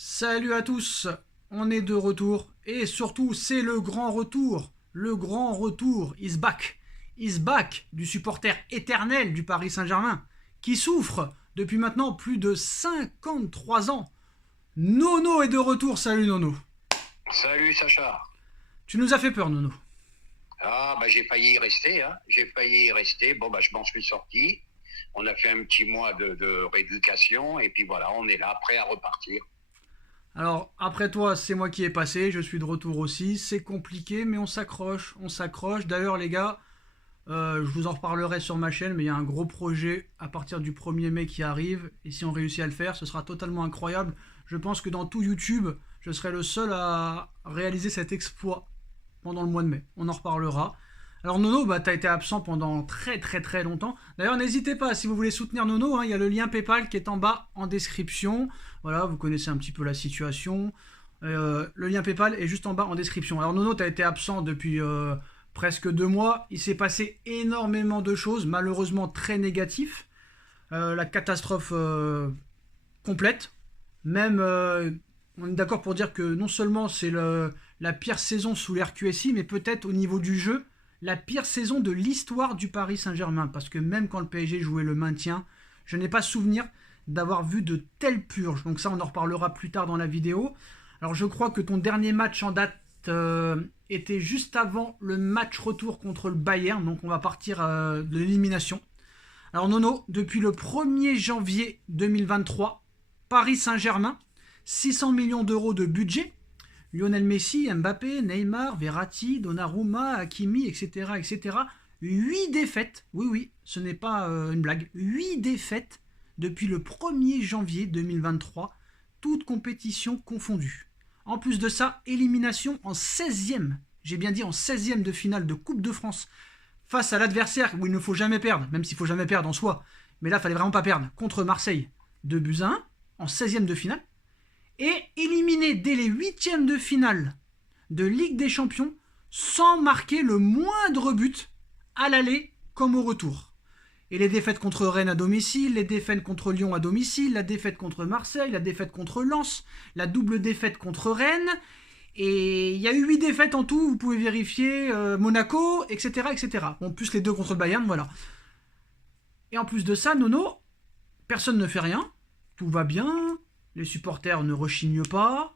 Salut à tous, on est de retour et surtout c'est le grand retour. Le grand retour is back du supporter éternel du Paris Saint-Germain qui souffre depuis maintenant plus de 53 ans. Nono est de retour, salut Nono. Salut Sacha. Tu nous as fait peur Nono. Ah bah j'ai failli y rester, hein. J'ai failli y rester. Bon bah je m'en suis sorti. On a fait un petit mois de rééducation et puis voilà, on est là, prêt à repartir. Alors après toi c'est moi qui ai passé, je suis de retour aussi, c'est compliqué mais on s'accroche. D'ailleurs les gars, je vous en reparlerai sur ma chaîne, mais il y a un gros projet à partir du 1er mai qui arrive. Et si on réussit à le faire, ce sera totalement incroyable. Je pense que dans tout YouTube, je serai le seul à réaliser cet exploit pendant le mois de mai. On en reparlera. Alors Nono, bah, tu as été absent pendant très très très longtemps. D'ailleurs, n'hésitez pas, si vous voulez soutenir Nono, hein, il y a le lien PayPal qui est en bas en description. Voilà, vous connaissez un petit peu la situation. Le lien PayPal est juste en bas en description. Alors Nono, tu as été absent depuis presque 2 mois. Il s'est passé énormément de choses, malheureusement très négatifs. La catastrophe complète. Même, on est d'accord pour dire que non seulement c'est la pire saison sous l'ère QSI, mais peut-être au niveau du jeu, la pire saison de l'histoire du Paris Saint-Germain. Parce que même quand le PSG jouait le maintien, je n'ai pas souvenir d'avoir vu de telles purges. Donc ça, on en reparlera plus tard dans la vidéo. Alors je crois que ton dernier match en date était juste avant le match retour contre le Bayern. Donc on va partir de l'élimination. Alors Nono, depuis le 1er janvier 2023, Paris Saint-Germain, 600 millions d'euros de budget. Lionel Messi, Mbappé, Neymar, Verratti, Donnarumma, Hakimi, etc., etc. 8 défaites, oui, oui, ce n'est pas une blague, 8 défaites depuis le 1er janvier 2023, toutes compétitions confondues. En plus de ça, élimination en 16e, j'ai bien dit en 16e de finale de Coupe de France, face à l'adversaire où il ne faut jamais perdre, même s'il ne faut jamais perdre en soi, mais là, il fallait vraiment pas perdre, contre Marseille, 2-1, en 16e de finale, et éliminé dès les 8e de finale de Ligue des Champions sans marquer le moindre but à l'aller comme au retour. Et les défaites contre Rennes à domicile, les défaites contre Lyon à domicile, la défaite contre Marseille, la défaite contre Lens, la double défaite contre Rennes. Et il y a eu 8 défaites en tout, vous pouvez vérifier, Monaco, etc., etc. Bon, plus les 2 contre le Bayern, voilà. Et en plus de ça, Nono, personne ne fait rien, tout va bien, les supporters ne rechignent pas,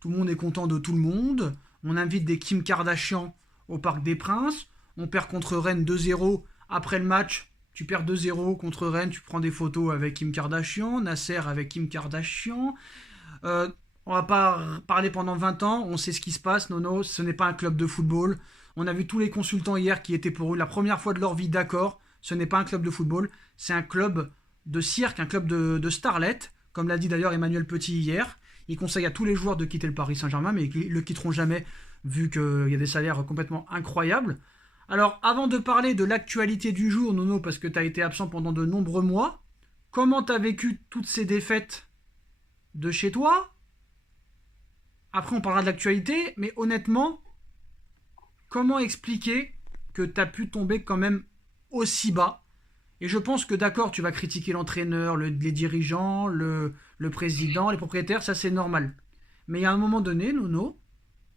tout le monde est content de tout le monde, on invite des Kim Kardashian au Parc des Princes, on perd contre Rennes 2-0, après le match, tu perds 2-0 contre Rennes, tu prends des photos avec Kim Kardashian, Nasser avec Kim Kardashian. On va pas parler pendant 20 ans, on sait ce qui se passe, Nono, ce n'est pas un club de football. On a vu tous les consultants hier qui étaient pour eux la première fois de leur vie d'accord, ce n'est pas un club de football, c'est un club de cirque, un club de starlettes, comme l'a dit d'ailleurs Emmanuel Petit hier. Il conseille à tous les joueurs de quitter le Paris Saint-Germain, mais ils ne le quitteront jamais, vu qu'il y a des salaires complètement incroyables. Alors, avant de parler de l'actualité du jour, Nono, parce que tu as été absent pendant de nombreux mois, comment tu as vécu toutes ces défaites de chez toi? Après, on parlera de l'actualité, mais honnêtement, comment expliquer que tu as pu tomber quand même aussi bas? Et je pense que d'accord, tu vas critiquer l'entraîneur, les dirigeants, le président, les propriétaires, ça c'est normal. Mais il y a un moment donné, Nono,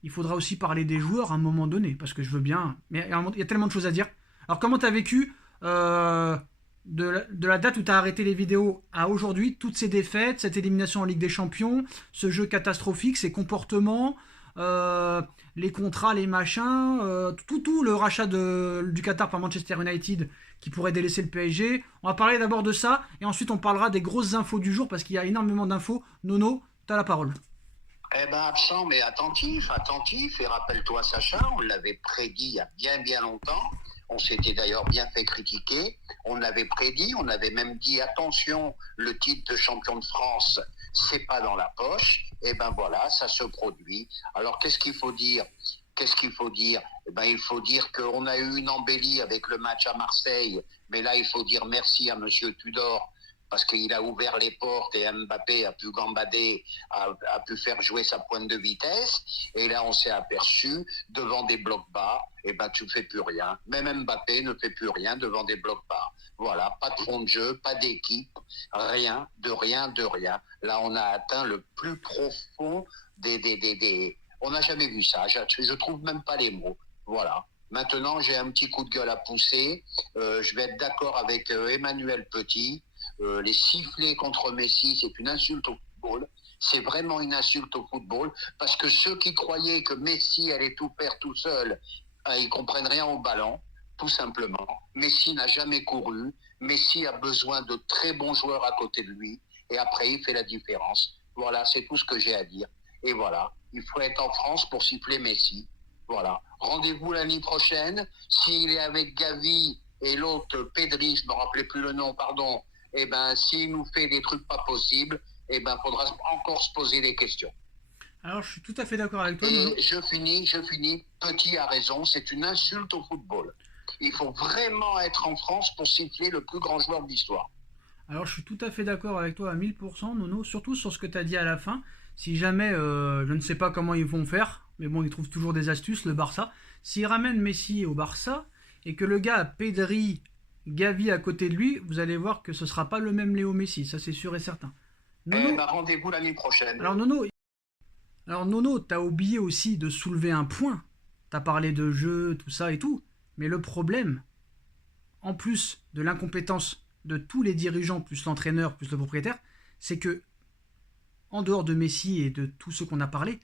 il faudra aussi parler des joueurs à un moment donné, parce que je veux bien. Mais il y a tellement de choses à dire. Alors, comment tu as vécu de la date où tu as arrêté les vidéos à aujourd'hui, toutes ces défaites, cette élimination en Ligue des Champions, ce jeu catastrophique, ces comportements, les contrats, les machins, tout, le rachat du Qatar par Manchester United qui pourrait délaisser le PSG. On va parler d'abord de ça, et ensuite on parlera des grosses infos du jour, parce qu'il y a énormément d'infos. Nono, tu as la parole. Eh ben absent mais attentif, attentif. Et rappelle-toi Sacha, on l'avait prédit il y a bien bien longtemps. On s'était d'ailleurs bien fait critiquer. On l'avait prédit, on avait même dit attention, le titre de champion de France, c'est pas dans la poche. Et ben voilà, ça se produit. Alors qu'est-ce qu'il faut dire? Qu'est-ce qu'il faut dire? Eh ben, il faut dire qu'on a eu une embellie avec le match à Marseille, mais là, il faut dire merci à Monsieur Tudor parce qu'il a ouvert les portes et Mbappé a pu gambader, a pu faire jouer sa pointe de vitesse. Et là, on s'est aperçu, devant des blocs bas, eh ben, tu ne fais plus rien. Même Mbappé ne fait plus rien devant des blocs bas. Voilà, pas de fond de jeu, pas d'équipe, rien, de rien, de rien. Là, on a atteint le plus profond des... On n'a jamais vu ça. Je trouve même pas les mots. Voilà. Maintenant, j'ai un petit coup de gueule à pousser. Je vais être d'accord avec Emmanuel Petit. Les sifflets contre Messi, c'est une insulte au football. C'est vraiment une insulte au football parce que ceux qui croyaient que Messi allait tout faire tout seul, ils comprennent rien au ballon, tout simplement. Messi n'a jamais couru. Messi a besoin de très bons joueurs à côté de lui et après il fait la différence. Voilà, c'est tout ce que j'ai à dire. Et voilà, il faut être en France pour siffler Messi. Voilà. Rendez-vous l'année prochaine. S'il est avec Gavi et l'autre Pedri, je ne me rappelais plus le nom, pardon, eh ben, s'il nous fait des trucs pas possibles, eh ben, faudra encore se poser des questions. Alors, je suis tout à fait d'accord avec toi, Nono. Et je finis. Petit a raison, c'est une insulte au football. Il faut vraiment être en France pour siffler le plus grand joueur de l'histoire. Alors, je suis tout à fait d'accord avec toi à 1000%, Nono, surtout sur ce que tu as dit à la fin. Si jamais, je ne sais pas comment ils vont faire, mais bon, ils trouvent toujours des astuces, le Barça. S'ils ramènent Messi au Barça et que le gars a Pedri, Gavi à côté de lui, vous allez voir que ce sera pas le même Léo Messi, ça c'est sûr et certain. Eh Nono, ben, rendez-vous l'année prochaine. alors Nono, t'as oublié aussi de soulever un point. T'as parlé de jeu, tout ça et tout. Mais le problème, en plus de l'incompétence de tous les dirigeants, plus l'entraîneur, plus le propriétaire, c'est que, en dehors de Messi et de tous ceux qu'on a parlé,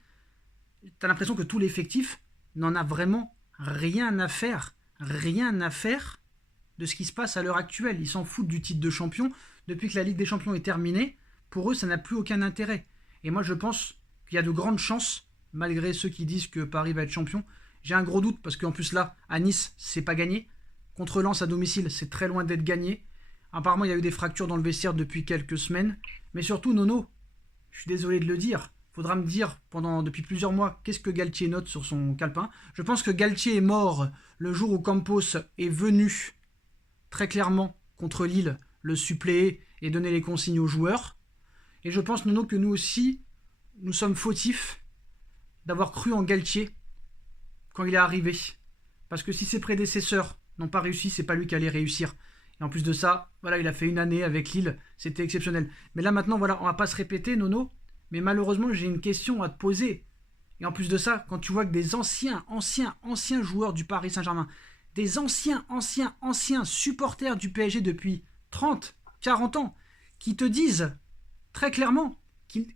t'as l'impression que tout l'effectif n'en a vraiment rien à faire de ce qui se passe à l'heure actuelle. Ils s'en foutent du titre de champion. Depuis que la Ligue des Champions est terminée, pour eux, ça n'a plus aucun intérêt. Et moi, je pense qu'il y a de grandes chances, malgré ceux qui disent que Paris va être champion. J'ai un gros doute, parce qu'en plus là, à Nice, c'est pas gagné. Contre Lens à domicile, c'est très loin d'être gagné. Apparemment, il y a eu des fractures dans le vestiaire depuis quelques semaines. Mais surtout, Nono, je suis désolé de le dire, faudra me dire depuis plusieurs mois qu'est-ce que Galtier note sur son calepin. Je pense que Galtier est mort le jour où Campos est venu très clairement contre Lille le suppléer et donner les consignes aux joueurs. Et je pense, Nono, que nous aussi, nous sommes fautifs d'avoir cru en Galtier quand il est arrivé. Parce que si ses prédécesseurs n'ont pas réussi, c'est pas lui qui allait réussir. Et en plus de ça, voilà, il a fait une année avec Lille, c'était exceptionnel. Mais là maintenant, voilà, on va pas se répéter, Nono, mais malheureusement, j'ai une question à te poser. Et en plus de ça, quand tu vois que des anciens joueurs du Paris Saint-Germain, des anciens supporters du PSG depuis 30, 40 ans, qui te disent très clairement qu'ils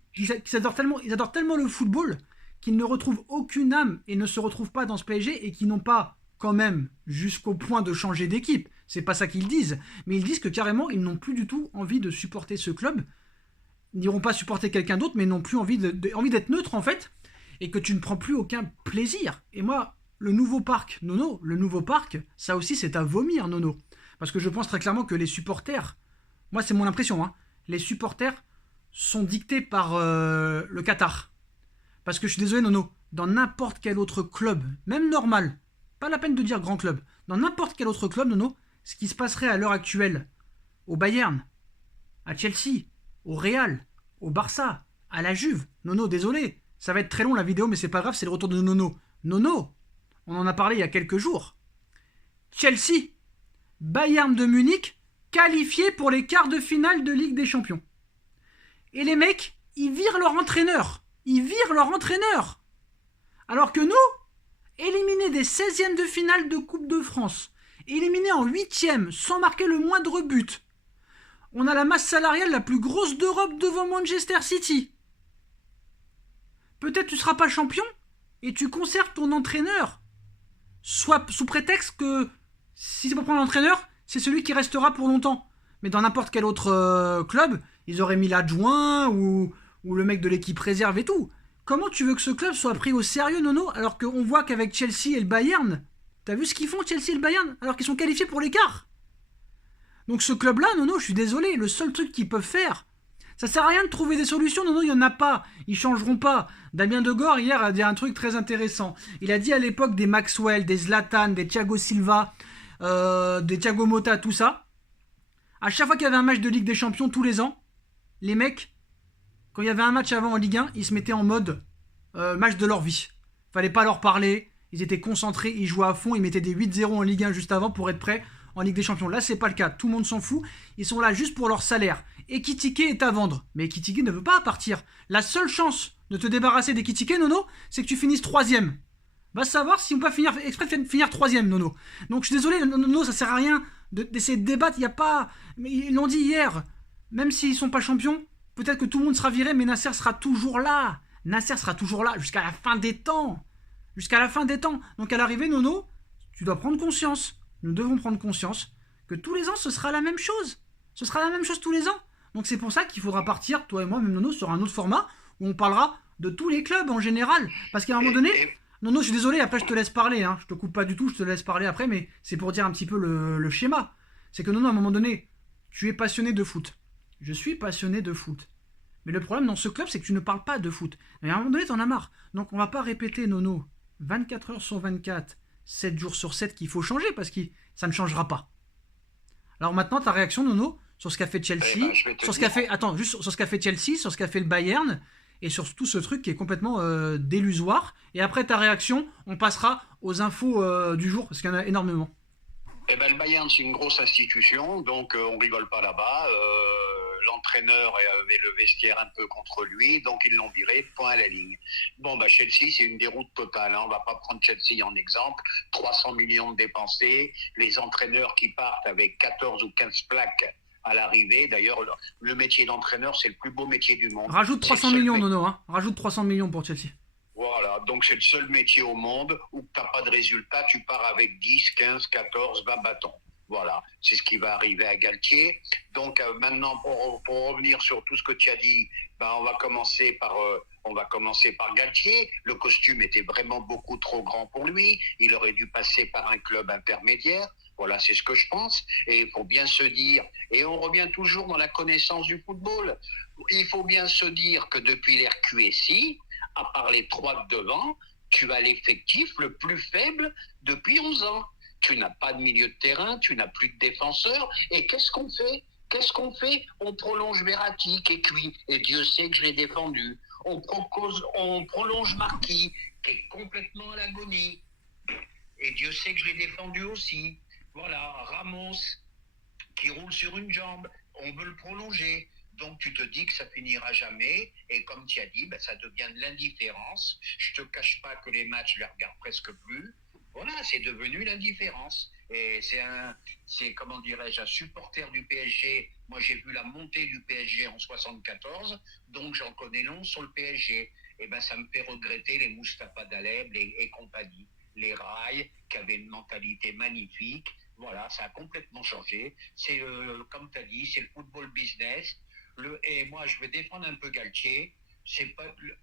adorent tellement le football qu'ils ne retrouvent aucune âme et ne se retrouvent pas dans ce PSG et qui n'ont pas quand même jusqu'au point de changer d'équipe. C'est pas ça qu'ils disent, mais ils disent que carrément ils n'ont plus du tout envie de supporter ce club, n'iront pas supporter quelqu'un d'autre, mais n'ont plus envie d'être neutre en fait, et que tu ne prends plus aucun plaisir. Et moi, le nouveau parc, Nono, ça aussi c'est à vomir, Nono. Parce que je pense très clairement que les supporters, moi c'est mon impression, hein, les supporters sont dictés par le Qatar. Parce que je suis désolé, Nono, dans n'importe quel autre club, même normal, pas la peine de dire grand club, dans n'importe quel autre club, Nono, ce qui se passerait à l'heure actuelle au Bayern, à Chelsea, au Real, au Barça, à la Juve, Nono, désolé, ça va être très long la vidéo, mais c'est pas grave, c'est le retour de Nono. Nono, on en a parlé il y a quelques jours. Chelsea, Bayern de Munich, qualifiés pour les quarts de finale de Ligue des Champions. Et les mecs, ils virent leur entraîneur. Alors que nous, éliminés des 16e de finale de Coupe de France, éliminés en 8e sans marquer le moindre but, on a la masse salariale la plus grosse d'Europe devant Manchester City. Peut-être tu seras pas champion et tu conserves ton entraîneur. Soit sous prétexte que si c'est pour prendre l'entraîneur, c'est celui qui restera pour longtemps. Mais dans n'importe quel autre club, ils auraient mis l'adjoint ou le mec de l'équipe réserve et tout. Comment tu veux que ce club soit pris au sérieux, Nono, alors qu'on voit qu'avec Chelsea et le Bayern, t'as vu ce qu'ils font, Chelsea et le Bayern, alors qu'ils sont qualifiés pour l'écart? Donc ce club-là, Nono, je suis désolé, le seul truc qu'ils peuvent faire, ça sert à rien de trouver des solutions, Nono, il n'y en a pas, ils changeront pas. Damien Degore, hier, a dit un truc très intéressant. Il a dit à l'époque des Maxwell, des Zlatan, des Thiago Silva, des Thiago Motta, tout ça, à chaque fois qu'il y avait un match de Ligue des Champions tous les ans, les mecs, quand il y avait un match avant en Ligue 1, ils se mettaient en mode match de leur vie. Fallait pas leur parler, ils étaient concentrés, ils jouaient à fond, ils mettaient des 8-0 en Ligue 1 juste avant pour être prêts en Ligue des Champions. Là, c'est pas le cas. Tout le monde s'en fout. Ils sont là juste pour leur salaire. Ekitike est à vendre. Mais Ekitike ne veut pas partir. La seule chance de te débarrasser d'Ekitike, Nono, c'est que tu finisses 3e. Va savoir si on peut finir exprès de finir 3e, Nono. Donc je suis désolé, Nono, ça sert à rien d'essayer de débattre. Il y a pas. Mais ils l'ont dit hier. Même s'ils sont pas champions, peut-être que tout le monde sera viré, mais Nasser sera toujours là. Nasser sera toujours là jusqu'à la fin des temps. Jusqu'à la fin des temps. Donc à l'arrivée, Nono, tu dois prendre conscience. Nous devons prendre conscience que tous les ans, ce sera la même chose. Ce sera la même chose tous les ans. Donc c'est pour ça qu'il faudra partir, toi et moi, même Nono, sur un autre format où on parlera de tous les clubs en général. Parce qu'à un moment donné, Nono, je suis désolé, après je te laisse parler. Hein. Je te coupe pas du tout, je te laisse parler après, mais c'est pour dire un petit peu le schéma. C'est que Nono, à un moment donné, tu es passionné de foot. Je suis passionné de foot. Mais le problème dans ce club, c'est que tu ne parles pas de foot. Mais à un moment donné, t'en as marre. Donc on va pas répéter, Nono, 24 heures sur 24, 7 jours sur 7 qu'il faut changer, parce que ça ne changera pas. Alors maintenant, ta réaction, Nono, sur ce qu'a fait Chelsea, sur ce qu'a fait, attends, juste sur ce qu'a fait Chelsea, sur ce qu'a fait le Bayern, et sur tout ce truc qui est complètement délusoire. Et après ta réaction, on passera aux infos du jour, parce qu'il y en a énormément. Eh ben, le Bayern, c'est une grosse institution, donc on rigole pas là-bas. L'entraîneur avait le vestiaire un peu contre lui, donc ils l'ont viré, point à la ligne. Bon, bah Chelsea, c'est une déroute totale. Hein. On va pas prendre Chelsea en exemple. 300 millions de dépensés, les entraîneurs qui partent avec 14 ou 15 plaques à l'arrivée. D'ailleurs, le métier d'entraîneur, c'est le plus beau métier du monde. Rajoute 300 millions, Nono. Hein. Rajoute 300 millions pour Chelsea. Voilà, donc c'est le seul métier au monde où tu n'as pas de résultat, tu pars avec 10, 15, 14, 20 bâtons. Voilà, c'est ce qui va arriver à Galtier. Donc maintenant, pour revenir sur tout ce que tu as dit, ben, on va commencer par Galtier. Le costume était vraiment beaucoup trop grand pour lui. Il aurait dû passer par un club intermédiaire. Voilà, c'est ce que je pense. Et il faut bien se dire, et on revient toujours dans la connaissance du football, il faut bien se dire que depuis l'RQSI, à part les 3 de devant, tu as l'effectif le plus faible depuis 11 ans. Tu n'as pas de milieu de terrain, tu n'as plus de défenseurs. Et qu'est-ce qu'on fait? On prolonge Verratti qui est cuit. Et Dieu sait que je l'ai défendu. On prolonge Marquis qui est complètement à l'agonie. Et Dieu sait que je l'ai défendu aussi. Voilà, Ramos qui roule sur une jambe. On veut le prolonger. Donc tu te dis que ça finira jamais, et comme tu as dit, ben, ça devient de l'indifférence. Je te cache pas que les matchs, je les regarde presque plus. Voilà, c'est devenu l'indifférence. Et c'est comment dirais-je, un supporter du PSG. Moi, j'ai vu la montée du PSG en 74, donc j'en connais long sur le PSG. Et ben, ça me fait regretter les Moustapha Daleb et compagnie, les Rails qui avaient une mentalité magnifique. Voilà, ça a complètement changé. C'est comme tu as dit, c'est le football business. Et moi, je vais défendre un peu Galtier.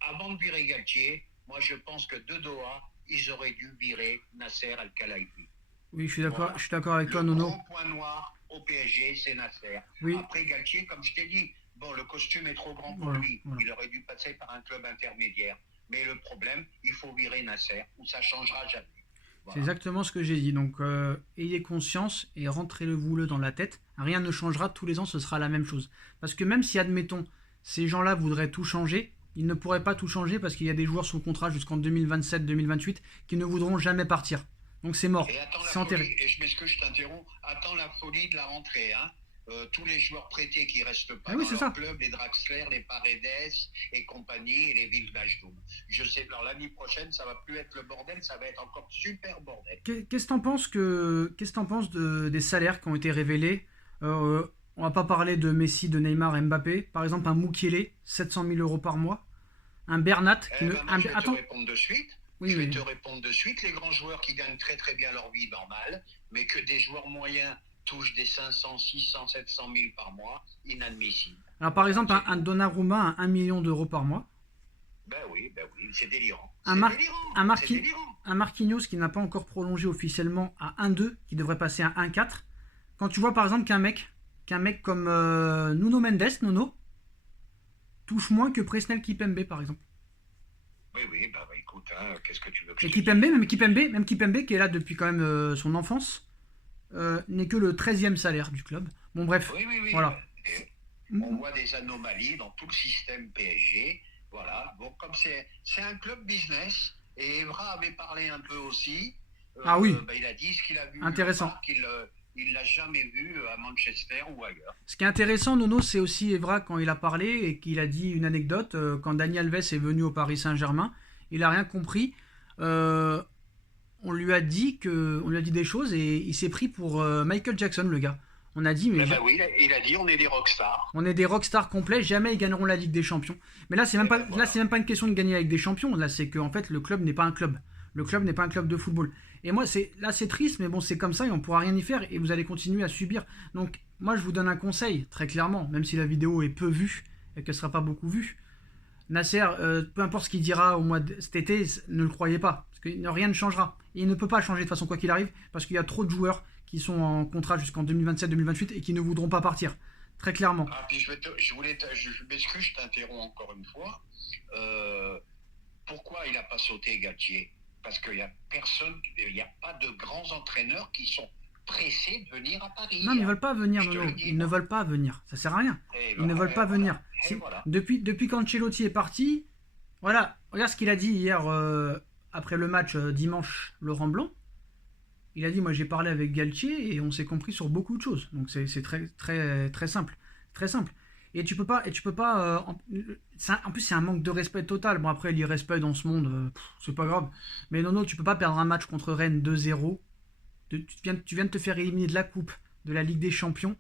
Avant de virer Galtier, moi, je pense que de Doha, ils auraient dû virer Nasser Al-Khelaifi. Oui, je suis d'accord avec toi, Nono. Le grand point noir au PSG, c'est Nasser. Oui. Après, Galtier, comme je t'ai dit, bon, le costume est trop grand pour lui. Voilà. Il aurait dû passer par un club intermédiaire. Mais le problème, il faut virer Nasser, ou ça ne changera jamais. Voilà. C'est exactement ce que j'ai dit. Donc, ayez conscience et rentrez-le-vous-le dans la tête. Rien ne changera, tous les ans, ce sera la même chose. Parce que même si, admettons, ces gens-là voudraient tout changer, ils ne pourraient pas tout changer parce qu'il y a des joueurs sous contrat jusqu'en 2027-2028 qui ne voudront jamais partir. Donc c'est mort, c'est enterré. Et je m'excuse, je t'interromps. Attends la folie de la rentrée, hein. Tous les joueurs prêtés qui restent pas dans leur club, les Draxler, les Paredes et compagnie, et les Villes-Vajdoum. Je sais, alors l'année prochaine, ça va plus être le bordel, ça va être encore super bordel. Qu'est-ce que t'en penses des salaires qui ont été révélés? On va pas parler de Messi, de Neymar, Mbappé. Par exemple, un Mukiele, 700 000 euros par mois. Un Bernat qui je vais te répondre de suite. Je vais te répondre de suite. Les grands joueurs qui gagnent très très bien leur vie normale, mais que des joueurs moyens touchent des 500, 600, 700 000 par mois, inadmissible. Alors par exemple, un Donnarumma à 1 million d'euros par mois. Ben oui, c'est délirant. Un Marquinhos qui n'a pas encore prolongé officiellement à 1,2, qui devrait passer à 1,4. Quand tu vois par exemple qu'un mec comme Nuno Mendes, Nono, touche moins que Presnel Kipembe par exemple. Oui, bah écoute, hein, qu'est-ce que tu veux que et même Kipembe qui est là depuis quand même son enfance, n'est que le 13e salaire du club. Bon bref, oui, voilà. On voit des anomalies dans tout le système PSG. Voilà, bon, comme c'est un club business, et Evra avait parlé un peu aussi. Ah oui. Il a dit ce qu'il a vu. Intéressant. il ne l'a jamais vu à Manchester ou ailleurs. Ce qui est intéressant, Nono, c'est aussi Evra quand il a parlé et qu'il a dit une anecdote. Quand Dani Alves est venu au Paris Saint-Germain, il n'a rien compris. Euh, on lui a dit des choses et il s'est pris pour Michael Jackson, le gars. On a dit, mais Eh ben oui, il a dit on est des rockstars. on est des rockstars complets, jamais ils gagneront la Ligue des Champions. Mais là, Eh ben voilà. c'est même pas une question de gagner la Ligue des Champions. Là, c'est que en fait, le club n'est pas un club. Le club n'est pas un club de football. Et moi, c'est triste, mais bon, c'est comme ça et on pourra rien y faire et vous allez continuer à subir. Donc, moi, je vous donne un conseil, très clairement, même si la vidéo est peu vue et qu'elle sera pas beaucoup vue. Nasser, peu importe ce qu'il dira au mois de cet été, ne le croyez pas, parce que rien ne changera. Et il ne peut pas changer de façon quoi qu'il arrive, parce qu'il y a trop de joueurs qui sont en contrat jusqu'en 2027-2028 et qui ne voudront pas partir. Très clairement. Ah, puis je m'excuse, je t'interromps encore une fois. Euh, Pourquoi il n'a pas sauté Galtier? Parce qu'il n'y a personne, il n'y a pas de grands entraîneurs qui sont pressés de venir à Paris. Non, mais ils veulent pas venir, Je te Nono. le dis, Ils ne moi. veulent pas venir. Ça sert à rien. Et Ils ne veulent pas venir. Et voilà. Depuis qu'Ancelotti est parti, voilà, regarde ce qu'il a dit hier après le match dimanche, Laurent Blanc. Il a dit, moi j'ai parlé avec Galtier et on s'est compris sur beaucoup de choses. Donc c'est très, très, très simple. Très simple. Et tu peux pas en plus, c'est un manque de respect total. Bon, après, l'irrespect dans ce monde, c'est pas grave. Mais non, tu peux pas perdre un match contre Rennes 2-0. Tu viens de te faire éliminer de la Coupe, de la Ligue des Champions.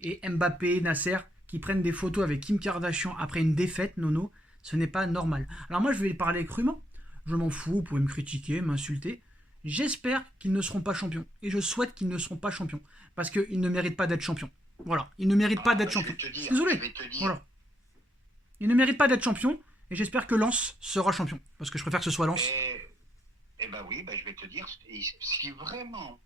Et Mbappé, Nasser, qui prennent des photos avec Kim Kardashian après une défaite, Nono, ce n'est pas normal. Alors moi, je vais parler crûment. Je m'en fous, vous pouvez me critiquer, m'insulter. J'espère qu'ils ne seront pas champions. Et je souhaite qu'ils ne seront pas champions. Parce qu'ils ne méritent pas d'être champions. Voilà, ils ne méritent pas d'être champions. Je suis désolé. Voilà. Ils ne méritent pas d'être champions. Et j'espère que Lens sera champion. Parce que je préfère que ce soit Lens. Ben oui, ben je vais te dire, si vraiment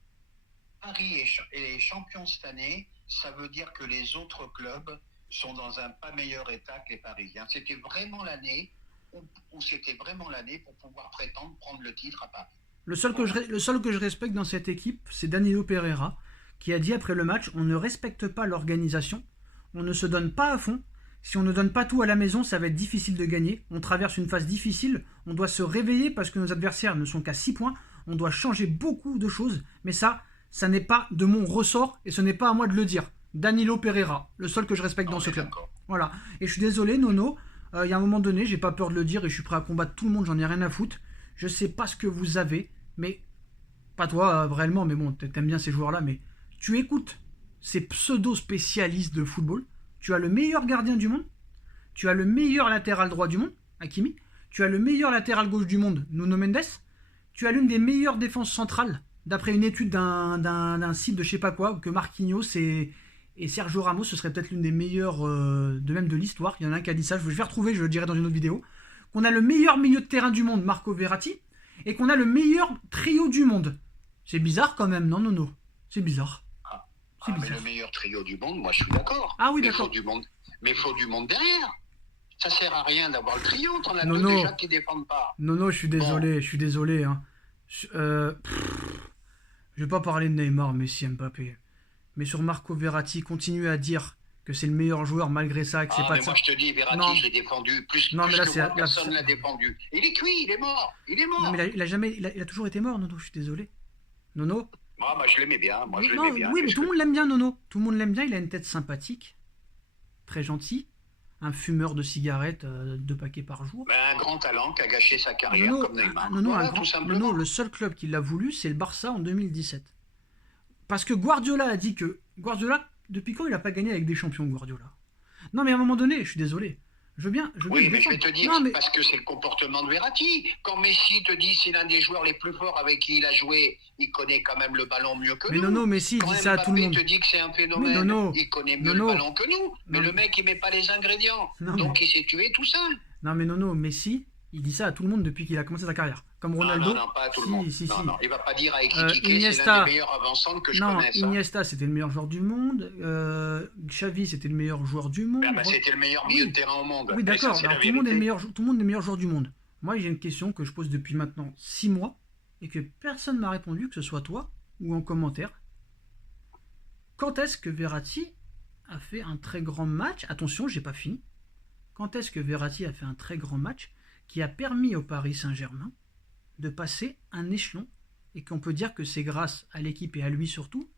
Paris est champion cette année, ça veut dire que les autres clubs sont dans un pas meilleur état que les Parisiens. C'était vraiment l'année où c'était vraiment l'année pour pouvoir prétendre prendre le titre à Paris. Le seul que je respecte dans cette équipe, c'est Danilo Pereira, qui a dit après le match, on ne respecte pas l'organisation, on ne se donne pas à fond. Si on ne donne pas tout à la maison, ça va être difficile de gagner. On traverse une phase difficile, on doit se réveiller parce que nos adversaires ne sont qu'à 6 points. On doit changer beaucoup de choses, mais ça n'est pas de mon ressort et ce n'est pas à moi de le dire. Danilo Pereira, le seul que je respecte dans ce club. Voilà. Et je suis désolé, Nono, il y a un moment donné, j'ai pas peur de le dire et je suis prêt à combattre tout le monde, j'en ai rien à foutre. Je sais pas ce que vous avez, mais pas toi réellement, mais bon, t'aimes bien ces joueurs-là, mais tu écoutes ces pseudo-spécialistes de football. Tu as le meilleur gardien du monde, tu as le meilleur latéral droit du monde, Hakimi, tu as le meilleur latéral gauche du monde, Nuno Mendes, tu as l'une des meilleures défenses centrales, d'après une étude d'un site de je sais pas quoi, que Marquinhos et Sergio Ramos, ce serait peut-être l'une des meilleures de l'histoire. Il y en a un qui a dit ça, je vais retrouver, je le dirai dans une autre vidéo. Qu'on a le meilleur milieu de terrain du monde, Marco Verratti, et qu'on a le meilleur trio du monde. C'est bizarre quand même, non, Nono? C'est bizarre. Mais le meilleur trio du monde, moi je suis d'accord. Ah oui, mais d'accord. Mais il faut du monde derrière. Ça sert à rien d'avoir le trio, t'en as deux Nono. déjà qui défendent pas. Nono, je suis désolé, je suis désolé. Hein. Je vais pas parler de Neymar, Messi, Mbappé. Mais sur Marco Verratti, continuez à dire que c'est le meilleur joueur malgré ça, que c'est pas mais moi je te dis, Verratti, non. je l'ai défendu plus, non, plus mais là, que moi, personne l'a défendu. Il est cuit, il est mort, Non, mais il a toujours été mort, Nono, je suis désolé. Nono. Moi je l'aimais bien, Oui, mais tout le monde l'aime bien, Nono. Tout le monde l'aime bien, il a une tête sympathique, très gentil, un fumeur de cigarettes, 2 paquets par jour. Un grand talent qui a gâché sa carrière comme Neymar. Tout simplement. Nono, le seul club qui l'a voulu, c'est le Barça en 2017. Parce que Guardiola a dit que... Guardiola, depuis quand il n'a pas gagné avec des champions, Guardiola? Non, mais à un moment donné, je suis désolé. Je veux bien oui, mais je vais te dire, parce que c'est le comportement de Verratti. Quand Messi te dit c'est l'un des joueurs les plus forts avec qui il a joué, il connaît quand même le ballon mieux que nous. Mais non, Messi dit ça à tout le monde. Quand Mbappé te dit que c'est un phénomène, il connaît mieux le ballon que nous. Mais le mec, il met pas les ingrédients. Donc il s'est tué tout seul. Non, mais Nono, Messi, il dit ça à tout le monde depuis qu'il a commencé sa carrière. Comme Ronaldo. Non, pas à tout le monde. Non, il va pas dire à critiquer, Iniesta, c'est l'un des meilleurs avançants que je connaisse. Iniesta, c'était le meilleur joueur du monde. Xavi, c'était le meilleur joueur du monde. C'était le meilleur milieu de terrain au monde. Oui, d'accord. Tout le monde est le meilleur joueur du monde. Moi, j'ai une question que je pose depuis maintenant 6 mois et que personne m'a répondu, que ce soit toi ou en commentaire. Quand est-ce que Verratti a fait un très grand match? Attention, j'ai pas fini. Quand est-ce que Verratti a fait un très grand match qui a permis au Paris Saint-Germain de passer un échelon et qu'on peut dire que c'est grâce à l'équipe et à lui surtout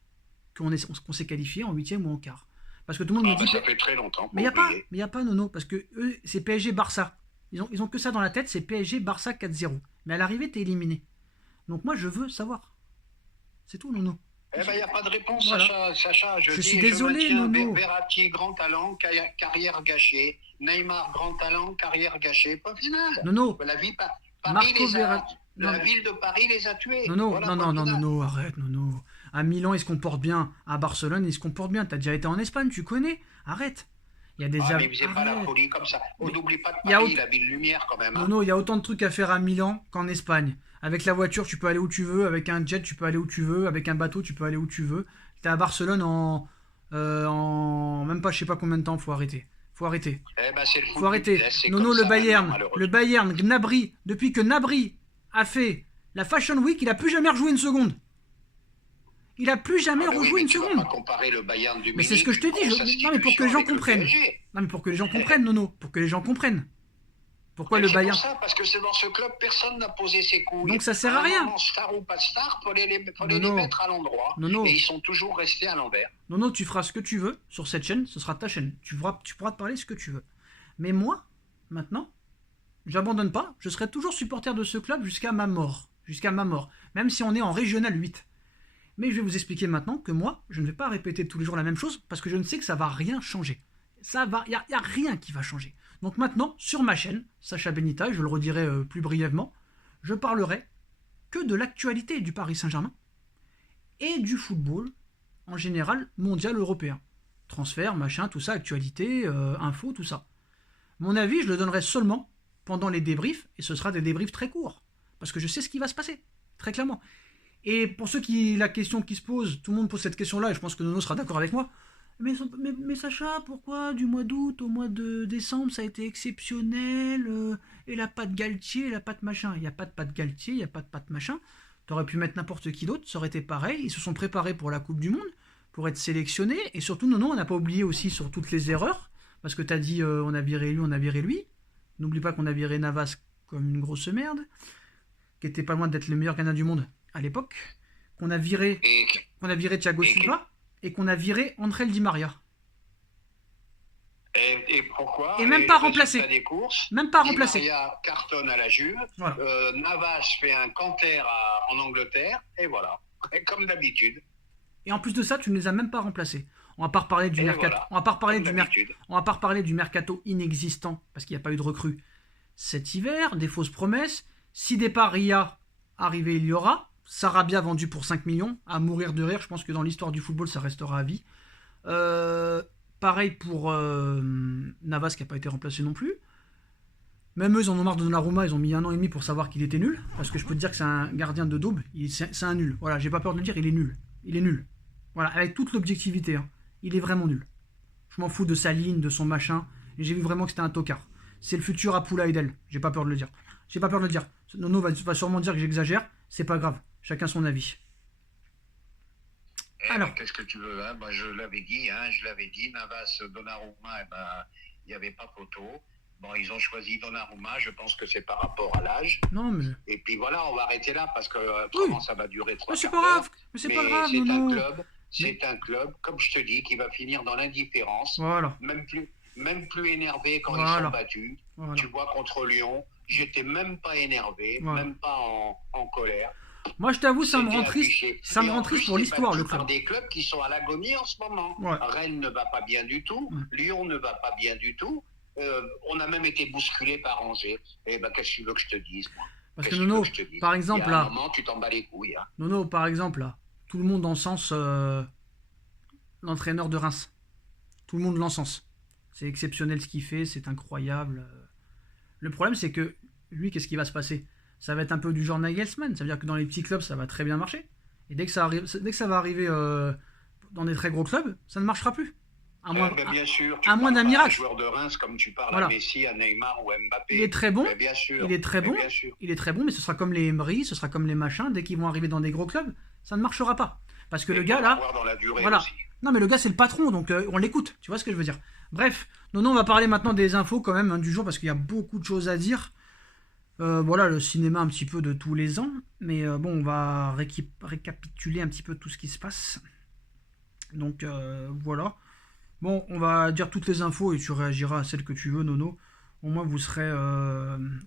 qu'on s'est qualifié en huitième ou en quart. Parce que tout le monde me dit... Ça fait très longtemps. Mais il n'y a pas Nono, parce que eux, c'est PSG-Barça. Ils ont que ça dans la tête, c'est PSG-Barça 4-0. Mais à l'arrivée, t'es éliminé. Donc moi, je veux savoir. C'est tout, Nono. Eh ben, il n'y a pas de réponse, Voilà. Sacha. Je suis désolé, Nono. Verratti, grand talent, carrière gâchée. Neymar, grand talent, carrière gâchée. Pas final. Nono. La ville de Paris les a tués. Nono, voilà, Nono, arrête, Nono. À Milan, il se comporte bien. À Barcelone, il se comporte bien. T'as déjà été en Espagne, tu connais. Arrête. Il y a des mais vous n'avez pas la folie comme ça. On n'oublie pas de Paris, la ville lumière quand même. Hein. Nono, il y a autant de trucs à faire à Milan qu'en Espagne. Avec la voiture, tu peux aller où tu veux. Avec un jet, tu peux aller où tu veux. Avec un bateau, tu peux aller où tu veux. T'es à Barcelone en même pas je sais pas combien de temps. Faut arrêter. Eh ben, c'est le foot. Faut arrêter. Nono, le Bayern, Gnabry. Depuis que Gnabry a fait la Fashion Week, il a plus jamais rejoué une seconde. Il a plus jamais rejoué une seconde. Vas pas comparer le Bayern du mais c'est ce que je te dis. Non, mais pour que les gens comprennent. Non, mais pour que les gens comprennent, Nono. Pour que les gens comprennent. Pourquoi le Bayern? C'est pour ça, parce que c'est dans ce club, personne n'a posé ses couilles. Donc ça sert à rien. Star ou pas star, fallait les mettre à l'endroit. Et ils sont toujours restés à l'envers. Nono, tu feras ce que tu veux sur cette chaîne, ce sera ta chaîne. Tu pourras te parler ce que tu veux. Mais moi, maintenant, j'abandonne pas. Je serai toujours supporter de ce club jusqu'à ma mort. Même si on est en régional 8. Mais je vais vous expliquer maintenant que moi, je ne vais pas répéter tous les jours la même chose parce que je ne sais que ça va rien changer. Il y a rien qui va changer. Donc maintenant, sur ma chaîne, Sacha Benita, je le redirai plus brièvement, je parlerai que de l'actualité du Paris Saint-Germain et du football en général mondial européen. Transfert, machin, tout ça, actualité, info, tout ça. Mon avis, je le donnerai seulement pendant les débriefs et ce sera des débriefs très courts parce que je sais ce qui va se passer, très clairement. Et pour ceux qui, la question qui se pose, tout le monde pose cette question-là et je pense que Nono sera d'accord avec moi. Mais Sacha, pourquoi du mois d'août au mois de décembre ça a été exceptionnel et la patte Galtier, la patte machin? Il n'y a pas de patte Galtier, il n'y a pas de patte machin. T'aurais pu mettre n'importe qui d'autre, ça aurait été pareil. Ils se sont préparés pour la Coupe du Monde, pour être sélectionnés. Et surtout, non, on n'a pas oublié aussi sur toutes les erreurs. Parce que t'as dit on a viré lui, on a viré lui. N'oublie pas qu'on a viré Navas comme une grosse merde, qui était pas loin d'être le meilleur gardien du monde à l'époque. Qu'on a viré Thiago Silva. Et qu'on a viré André Di Maria. Et pourquoi? Et même pas remplacé. Même pas remplacé. Di Maria cartonne à la Juve. Voilà. Navas fait un canter en Angleterre. Et voilà. Comme d'habitude. Et en plus de ça, tu ne les as même pas remplacés. On va pas reparler du mercato. Voilà. On va pas reparler du mercato inexistant parce qu'il n'y a pas eu de recrue cet hiver. Des fausses promesses. Si départ Ria arrivé, il y aura. Sarabia vendu pour 5 millions, à mourir de rire, je pense que dans l'histoire du football ça restera à vie. Pareil pour Navas qui n'a pas été remplacé non plus. Même eux ils en ont marre de Donnarumma, ils ont mis 1 an et demi pour savoir qu'il était nul, parce que je peux te dire que c'est un gardien de daube, c'est un nul. Voilà, j'ai pas peur de le dire, il est nul. Il est nul. Voilà, avec toute l'objectivité, hein. Il est vraiment nul. Je m'en fous de sa ligne, de son machin, et j'ai vu vraiment que c'était un tocard. C'est le futur Apoula Edel, j'ai pas peur de le dire. Nono va sûrement dire que j'exagère, c'est pas grave. Chacun son avis. Alors, qu'est-ce que tu veux, hein? Je l'avais dit, Navas, Donnarumma, il n'y avait pas photo. Bon, ils ont choisi Donnarumma, je pense que c'est par rapport à l'âge. Non, mais... Et puis voilà, on va arrêter là, parce que autrement ça va durer 3 quarts d'heure. Mais c'est pas grave, c'est un club, comme je te dis, qui va finir dans l'indifférence. Voilà. Même plus énervé quand ils sont battus. Voilà. Tu vois, contre Lyon, j'étais même pas énervé, même pas en colère. Moi, je t'avoue, ça me rend triste pour l'histoire, le club. Par des clubs qui sont à l'agonie en ce moment. Ouais. Rennes ne va pas bien du tout. Lyon ne va pas bien du tout. On a même été bousculé par Angers. Eh ben, qu'est-ce que tu veux que je te dise, moi? Parce que Nono, par exemple, là... À un moment, tu t'en bats les couilles. Hein. Nono, par exemple, là, tout le monde encense l'entraîneur de Reims. Tout le monde l'encense. C'est exceptionnel ce qu'il fait, c'est incroyable. Le problème, c'est que lui, qu'est-ce qui va se passer? Ça va être un peu du genre Nagelsmann. Ça veut dire que dans les petits clubs, ça va très bien marcher. Et dès que ça va arriver dans des très gros clubs, ça ne marchera plus. À moins d'un miracle. Un joueur de Reims, comme tu parles à Messi, à Neymar ou à Mbappé. Il est très bon. Bien sûr. Il est très bon, mais ce sera comme les Emery, ce sera comme les machins. Dès qu'ils vont arriver dans des gros clubs, ça ne marchera pas. Parce que le gars là, voilà. Aussi. Non, mais le gars c'est le patron, donc on l'écoute. Tu vois ce que je veux dire? Bref, non, on va parler maintenant des infos quand même du jour parce qu'il y a beaucoup de choses à dire. Voilà, le cinéma un petit peu de tous les ans. Mais bon, on va récapituler un petit peu tout ce qui se passe. Donc voilà. Bon, on va dire toutes les infos et tu réagiras à celles que tu veux, Nono. Au moins, vous serez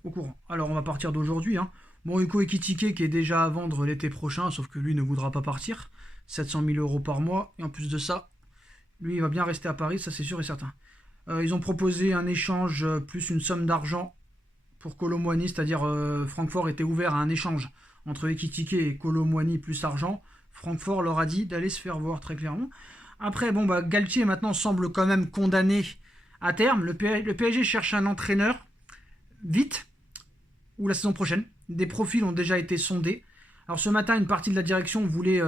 au courant. Alors, on va partir d'aujourd'hui. Hein. Bon, Hugo Ekitike qui est déjà à vendre l'été prochain, sauf que lui ne voudra pas partir. 700 000 euros par mois. Et en plus de ça, lui, il va bien rester à Paris, ça c'est sûr et certain. Ils ont proposé un échange plus une somme d'argent pour Kolo Muani, c'est-à-dire Francfort était ouvert à un échange entre Ekitike et Kolo Muani plus argent. Francfort leur a dit d'aller se faire voir très clairement. Après, bon, bah, Galtier maintenant semble quand même condamné à terme. Le PSG cherche un entraîneur vite ou la saison prochaine. Des profils ont déjà été sondés. Alors ce matin, une partie de la direction voulait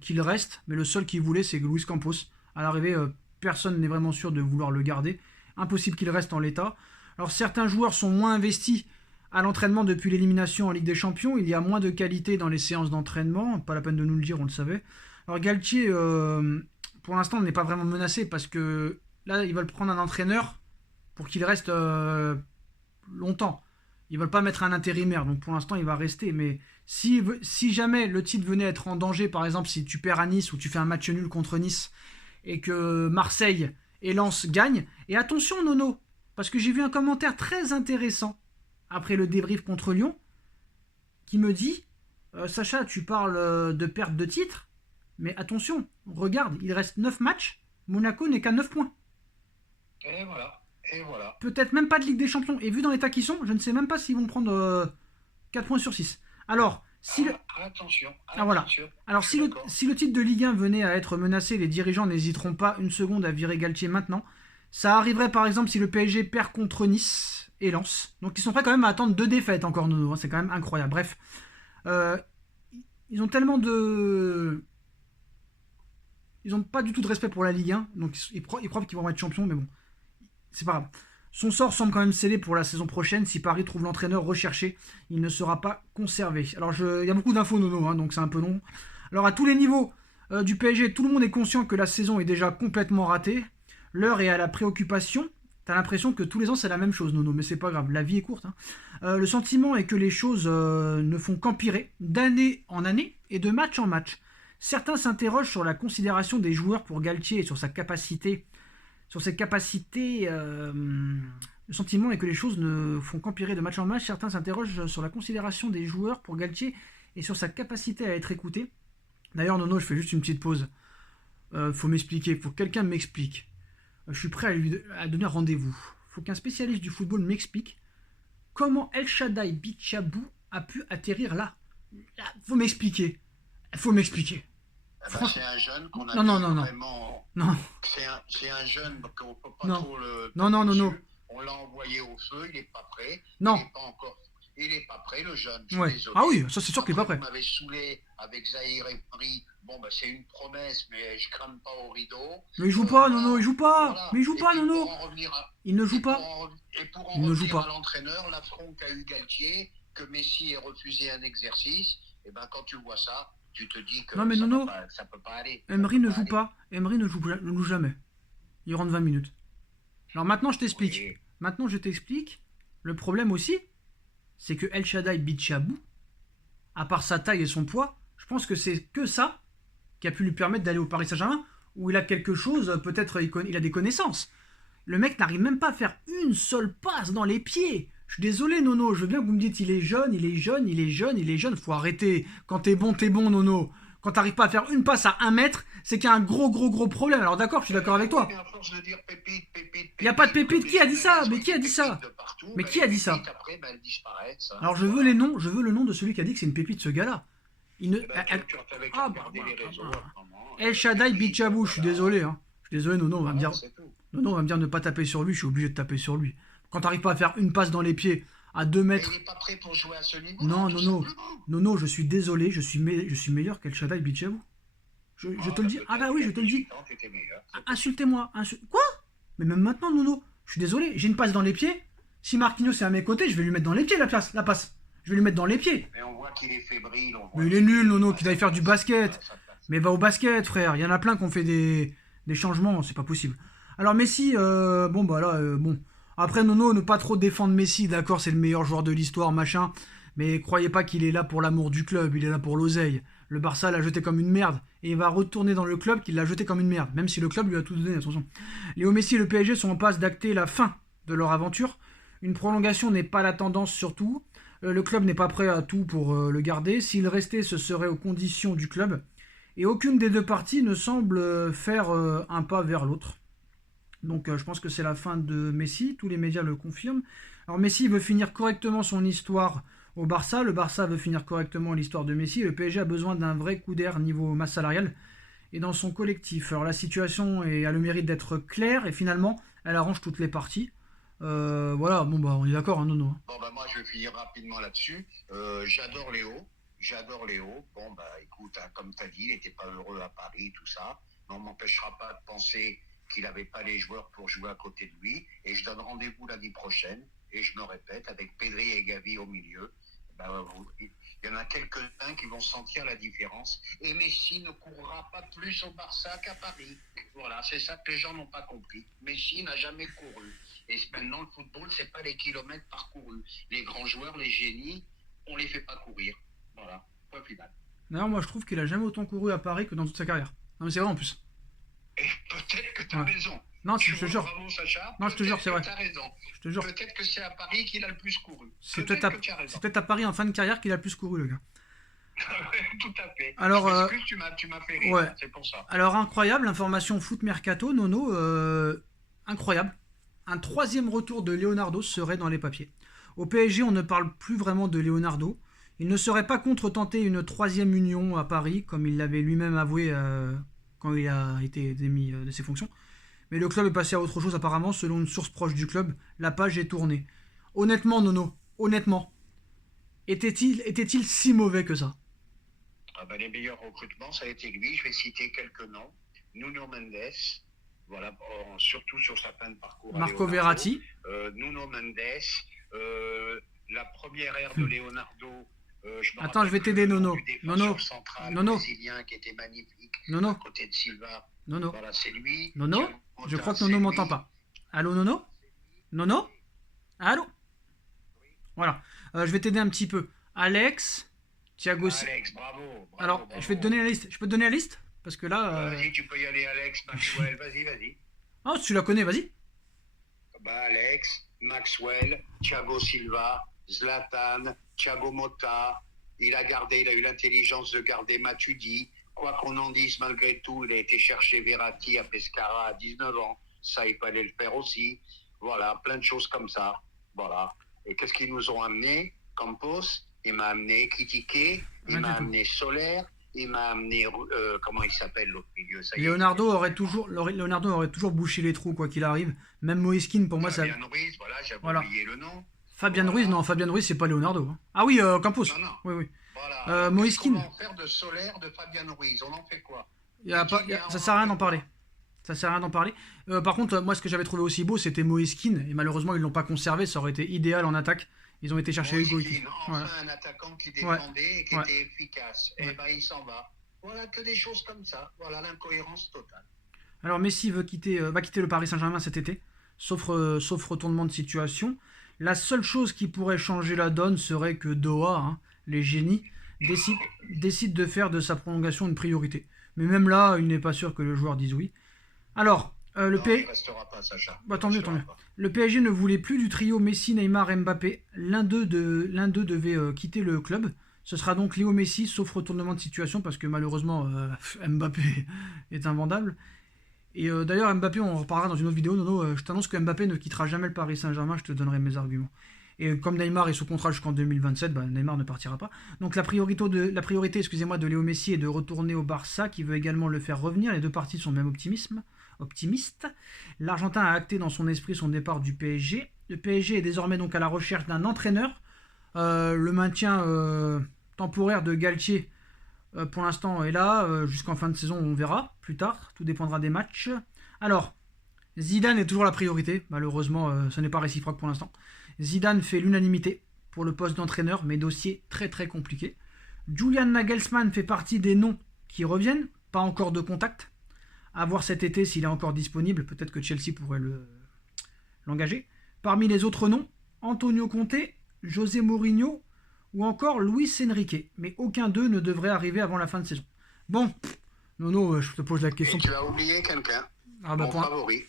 qu'il reste, mais le seul qui voulait, c'est Luis Campos. À l'arrivée, personne n'est vraiment sûr de vouloir le garder. Impossible qu'il reste en l'état. Alors certains joueurs sont moins investis à l'entraînement depuis l'élimination en Ligue des Champions. Il y a moins de qualité dans les séances d'entraînement. Pas la peine de nous le dire, on le savait. Alors Galtier, pour l'instant, n'est pas vraiment menacé parce que là, ils veulent prendre un entraîneur pour qu'il reste longtemps. Ils veulent pas mettre un intérimaire, donc pour l'instant, il va rester. Mais si jamais le titre venait être en danger, par exemple, si tu perds à Nice ou tu fais un match nul contre Nice et que Marseille et Lens gagnent, et attention, Nono, parce que j'ai vu un commentaire très intéressant après le débrief contre Lyon qui me dit Sacha, tu parles de perte de titre, mais attention, regarde, il reste 9 matchs, Monaco n'est qu'à 9 points. Et voilà, et voilà. Peut-être même pas de Ligue des Champions. Et vu dans l'état qu'ils sont, je ne sais même pas s'ils vont prendre 4 points sur 6. Alors, si attention. Voilà. Alors si le titre de Ligue 1 venait à être menacé, les dirigeants n'hésiteront pas une seconde à virer Galtier maintenant. Ça arriverait par exemple si le PSG perd contre Nice et Lens. Donc ils sont prêts quand même à attendre 2 défaites encore, Nono. C'est quand même incroyable. Bref. Ils ont tellement de... Ils n'ont pas du tout de respect pour la Ligue 1. Donc ils croient qu'ils vont être champions, mais bon. C'est pas grave. Son sort semble quand même scellé pour la saison prochaine. Si Paris trouve l'entraîneur recherché, il ne sera pas conservé. Alors, il y a beaucoup d'infos, Nono, hein, donc c'est un peu long. Alors, à tous les niveaux du PSG, tout le monde est conscient que la saison est déjà complètement ratée. L'heure est à la préoccupation. T'as l'impression que tous les ans, c'est la même chose, Nono, mais c'est pas grave. La vie est courte. Hein. Le sentiment est que les choses ne font qu'empirer d'année en année et de match en match. Certains s'interrogent sur la considération des joueurs pour Galtier et sur sa capacité... Sur cette capacité, le sentiment est que les choses ne font qu'empirer de match en match. Certains s'interrogent sur la considération des joueurs pour Galtier et sur sa capacité à être écouté. D'ailleurs, Nono, je fais juste une petite pause. Faut m'expliquer, faut que quelqu'un m'explique. Je suis prêt à donner rendez-vous. Faut qu'un spécialiste du football m'explique comment El Shaddai Bichabou a pu atterrir là. Faut m'expliquer. Faut m'expliquer. C'est un jeune qu'on a vraiment... Non. C'est un jeune qu'on peut pas trop le... Non. On l'a envoyé au feu, il n'est pas prêt. Non. Il n'est pas prêt, le jeune. Ouais. Ah oui, ça c'est sûr qu'il n'est pas prêt. On m'avait saoulé avec Zahir Emery. Bon, c'est une promesse, mais je crame pas au rideau. Mais il joue pas, Nono, il joue pas. Voilà. Mais il joue pas, Nono. Il ne joue pas. Et pour en revenir à l'entraîneur, l'affront qu'a eu Galtier, que Messi ait refusé un exercice, et ben quand tu vois ça, tu te dis que non, mais Nono, ça peut pas aller. Emery ne joue pas. Emery ne joue jamais. Il rentre 20 minutes. Alors maintenant, je t'explique. Oui. Maintenant, je t'explique. Le problème aussi, c'est que El Shaddai Bichabou, à part sa taille et son poids, je pense que c'est que ça qui a pu lui permettre d'aller au Paris Saint-Germain, où il a quelque chose, peut-être il a des connaissances. Le mec n'arrive même pas à faire une seule passe dans les pieds. Je suis désolé, Nono, je veux bien que vous me dites il est jeune, faut arrêter. Quand t'es bon, Nono. Quand t'arrives pas à faire une passe à 1 mètre, c'est qu'il y a un gros problème. Alors d'accord, je suis d'accord avec toi. Il n'y a pas de pépite, qui a dit ça? Mais qui a dit ça? Mais qui a dit ça? Alors je veux le nom de celui qui a dit que c'est une pépite, ce gars-là. El Shaddai Bichabou, je suis désolé. Hein. Je suis désolé, Nono, on va me dire ne pas taper sur lui, je suis obligé de taper sur lui. Quand t'arrives pas à faire une passe dans les pieds à 2 mètres... Mais il n'est pas prêt pour jouer à ce niveau. Non, je suis désolé, je suis meilleur qu'El Shaddai Bichabou. Je te le dis. Ah bah oui, je te le dis. Insultez-moi. Quoi? Mais même maintenant, Nono, je suis désolé, j'ai une passe dans les pieds. Si Marquinhos est à mes côtés, je vais lui mettre dans les pieds la passe. Je vais lui mettre dans les pieds. Mais on voit qu'il est fébrile. Mais il est nul, Nono, qu'il aille faire du basket. Mais va au basket, frère. Il y en a plein qui ont fait des changements, c'est pas possible. Alors Messi, bon. Après, Nono, ne pas trop défendre Messi, d'accord, c'est le meilleur joueur de l'histoire, machin. Mais croyez pas qu'il est là pour l'amour du club, il est là pour l'oseille. Le Barça l'a jeté comme une merde et il va retourner dans le club qui l'a jeté comme une merde, même si le club lui a tout donné, attention. Léo Messi et le PSG sont en passe d'acter la fin de leur aventure. Une prolongation n'est pas la tendance surtout. Le club n'est pas prêt à tout pour le garder. S'il restait, ce serait aux conditions du club. Et aucune des deux parties ne semble faire un pas vers l'autre. Donc je pense que c'est la fin de Messi, tous les médias le confirment. Alors Messi veut finir correctement son histoire au Barça, le Barça veut finir correctement l'histoire de Messi, le PSG a besoin d'un vrai coup d'air niveau masse salariale et dans son collectif. Alors la situation a le mérite d'être claire et finalement elle arrange toutes les parties. Voilà, bon bah on est d'accord, hein, Nono. Bon bah moi je vais finir rapidement là-dessus. J'adore Léo. Bon bah écoute, hein, comme tu as dit, il n'était pas heureux à Paris, tout ça. Mais on ne m'empêchera pas de penser qu'il n'avait pas les joueurs pour jouer à côté de lui. Et je donne rendez-vous l'année prochaine. Et je me répète, avec Pedri et Gavi au milieu, il y en a quelques-uns qui vont sentir la différence. Et Messi ne courra pas plus au Barça qu'à Paris. Voilà, c'est ça que les gens n'ont pas compris. Messi n'a jamais couru. Et maintenant, le football, c'est pas les kilomètres parcourus. Les grands joueurs, les génies, on les fait pas courir. Voilà, point final. D'ailleurs, moi je trouve qu'il a jamais autant couru à Paris que dans toute sa carrière. Non mais c'est vrai en plus. Et peut-être que tu as raison. Non, je te jure. Bravo, Sacha. Non, je te jure, c'est vrai. Tu as raison. Je te jure. Peut-être que c'est à Paris qu'il a le plus couru. C'est peut-être à Paris en fin de carrière qu'il a le plus couru, le gars. Tout à fait. Alors, tu m'as fait rire, ouais. C'est pour ça. Alors, incroyable, information foot mercato, Nono, incroyable. Un troisième retour de Leonardo serait dans les papiers. Au PSG, on ne parle plus vraiment de Leonardo. Il ne serait pas contre tenter une troisième union à Paris, comme il l'avait lui-même avoué quand il a été démis de ses fonctions. Mais le club est passé à autre chose apparemment, selon une source proche du club. La page est tournée. Honnêtement, Nono, honnêtement, était-il si mauvais que ça? Les meilleurs recrutements, ça a été lui. Je vais citer quelques noms. Nuno Mendes, voilà, surtout sur sa fin de parcours. Marco Verratti. Nuno Mendes, la première ère de Leonardo. Attends, je vais t'aider, Nono. Nono. Brésilien qui était magnifique. Nono. À côté de Silva. Nono. Voilà, c'est lui. Nono. Je crois que Nono m'entend pas. Allô, Nono? Nono? Allô? Voilà. Je vais t'aider un petit peu. Alex, Thiago. Alex, bravo. Alors, je vais te donner la liste. Je peux te donner la liste? Parce que là. Vas-y, tu peux y aller, Alex, Maxwell. Vas-y. Ah, tu la connais, vas-y. Alex, Maxwell, Thiago Silva, Zlatan, Thiago Motta. Il a eu l'intelligence de garder Matuidi. Quoi qu'on en dise, malgré tout, il a été chercher Verratti à Pescara à 19 ans. Ça, il fallait le faire aussi. Voilà, plein de choses comme ça. Voilà. Et qu'est-ce qu'ils nous ont amené? Campos, il m'a amené Critiqué, il m'a amené Soler, il m'a amené, comment il s'appelle l'autre milieu? Leonardo aurait toujours bouché les trous, quoi qu'il arrive. Même Moïse Kean, pour moi, ça. Fabien Ruiz, j'avais oublié le nom. Fabien Ruiz, c'est pas Leonardo. Hein. Ah oui, Campos. Non. Oui. Voilà. Moïse Kean. Comment faire de Soler, de Fabien Ruiz? On en fait quoi? Ça sert à rien d'en parler. Par contre, moi, ce que j'avais trouvé aussi beau, c'était Moïse Kean. Et malheureusement, ils l'ont pas conservé. Ça aurait été idéal en attaque. Ils ont été chercher Hugo Kean. Enfin, un attaquant qui défendait et qui était efficace. Et il s'en va. Voilà, que des choses comme ça. Voilà, l'incohérence totale. Alors, Messi va quitter le Paris Saint-Germain cet été, sauf retournement de situation. La seule chose qui pourrait changer la donne serait que Doha, les génies, décide de faire de sa prolongation une priorité. Mais même là, il n'est pas sûr que le joueur dise oui. Alors, il restera pas, Sacha. Tant mieux. Le PSG ne voulait plus du trio Messi, Neymar, Mbappé. L'un d'eux devait quitter le club. Ce sera donc Léo Messi, sauf retournement de situation, parce que malheureusement, Mbappé est invendable. Et d'ailleurs, Mbappé, on en reparlera dans une autre vidéo. Nono, je t'annonce que Mbappé ne quittera jamais le Paris Saint-Germain, je te donnerai mes arguments. Et comme Neymar est sous contrat jusqu'en 2027, Neymar ne partira pas. Donc la priorité de Léo Messi est de retourner au Barça, qui veut également le faire revenir. Les deux parties sont même optimistes. L'Argentin a acté dans son esprit son départ du PSG. Le PSG est désormais donc à la recherche d'un entraîneur. Le maintien temporaire de Galtier, pour l'instant, est là. Jusqu'en fin de saison, on verra plus tard. Tout dépendra des matchs. Alors, Zidane est toujours la priorité. Malheureusement, ce n'est pas réciproque pour l'instant. Zidane fait l'unanimité pour le poste d'entraîneur, mais dossier très très compliqué. Julian Nagelsmann fait partie des noms qui reviennent. Pas encore de contact. À voir cet été s'il est encore disponible. Peut-être que Chelsea pourrait l'engager. Parmi les autres noms, Antonio Conte, José Mourinho ou encore Luis Enrique. Mais aucun d'eux ne devrait arriver avant la fin de saison. Bon, Nono, je te pose la question. Et tu as oublié quelqu'un, mon favori.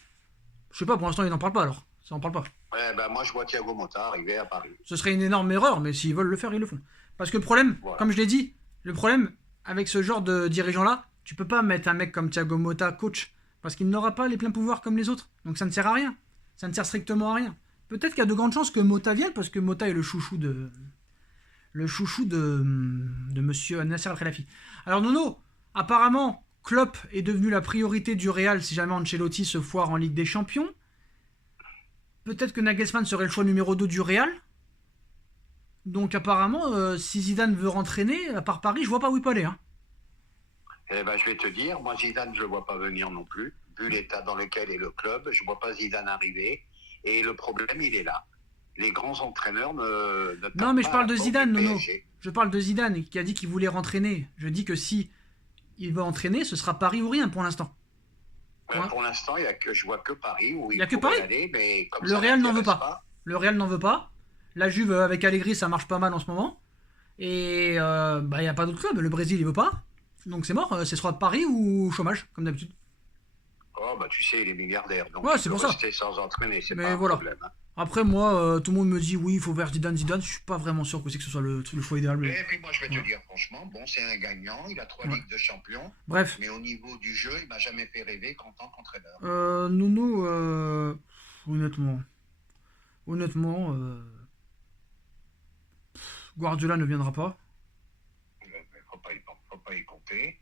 Je sais pas, pour l'instant, ils n'en parlent pas alors. Ça n'en parle pas. Ouais, ben moi, je vois Thiago Motta arriver à Paris. Ce serait une énorme erreur, mais s'ils veulent le faire, ils le font. Parce que le problème, comme je l'ai dit, le problème avec ce genre de dirigeant-là, tu peux pas mettre un mec comme Thiago Motta coach, parce qu'il n'aura pas les pleins pouvoirs comme les autres. Donc ça ne sert à rien. Ça ne sert strictement à rien. Peut-être qu'il y a de grandes chances que Motta vienne, parce que Motta est le chouchou de monsieur Nasser Al-Khelaifi. Alors Nono, apparemment, Klopp est devenu la priorité du Real si jamais Ancelotti se foire en Ligue des Champions. Peut-être que Nagelsmann serait le choix numéro 2 du Real. Donc apparemment, si Zidane veut rentraîner, à part Paris, je vois pas où il peut aller. Hein. Eh ben, je vais te dire, moi Zidane, je le vois pas venir non plus. Vu l'état dans lequel est le club, je vois pas Zidane arriver. Et le problème, il est là. Les grands entraîneurs ne non, mais je parle de Zidane, Nono. Je parle de Zidane qui a dit qu'il voulait rentraîner. Je dis que si il veut entraîner, ce sera Paris ou rien pour l'instant. Pour l'instant, je vois que Paris où il que Paris. Aller, mais comme le Real n'en veut pas. Le Real n'en veut pas. La Juve avec Allegri, ça marche pas mal en ce moment. Et il n'y a pas d'autre club. Le Brésil, il veut pas. Donc c'est mort. Ce sera Paris ou chômage, comme d'habitude. Oh, bah tu sais, il est milliardaire. Donc ouais, c'est pour ça. Rester sans entraîner, c'est pas un problème. Hein. Après, moi, tout le monde me dit oui, il faut vers Zidane. Je suis pas vraiment sûr que ce soit le choix idéal. Et puis moi, je vais te dire franchement, bon, c'est un gagnant. Il a 3 Ligues de Champions. Bref. Mais au niveau du jeu, il m'a jamais fait rêver qu'en tant qu'entraîneur. Nono, honnêtement, Guardiola ne viendra pas. Faut pas y compter.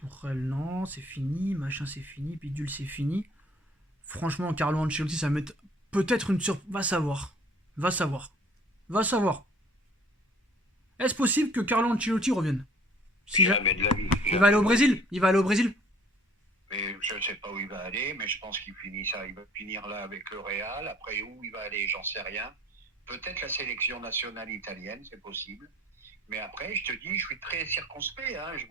Tourelle, non, c'est fini. Machin, c'est fini. Bidule, c'est fini. Franchement, Carlo Ancelotti, ça va mettre peut-être une surprise. Va savoir. Est-ce possible que Carlo Ancelotti revienne? Jamais de la vie. Il va aller au Brésil. Mais je ne sais pas où il va aller, mais je pense qu'il finit ça. Il va finir là avec le Real. Après, où il va aller, j'en sais rien. Peut-être la sélection nationale italienne, c'est possible. Mais après, je te dis, je suis très circonspect. Hein. Je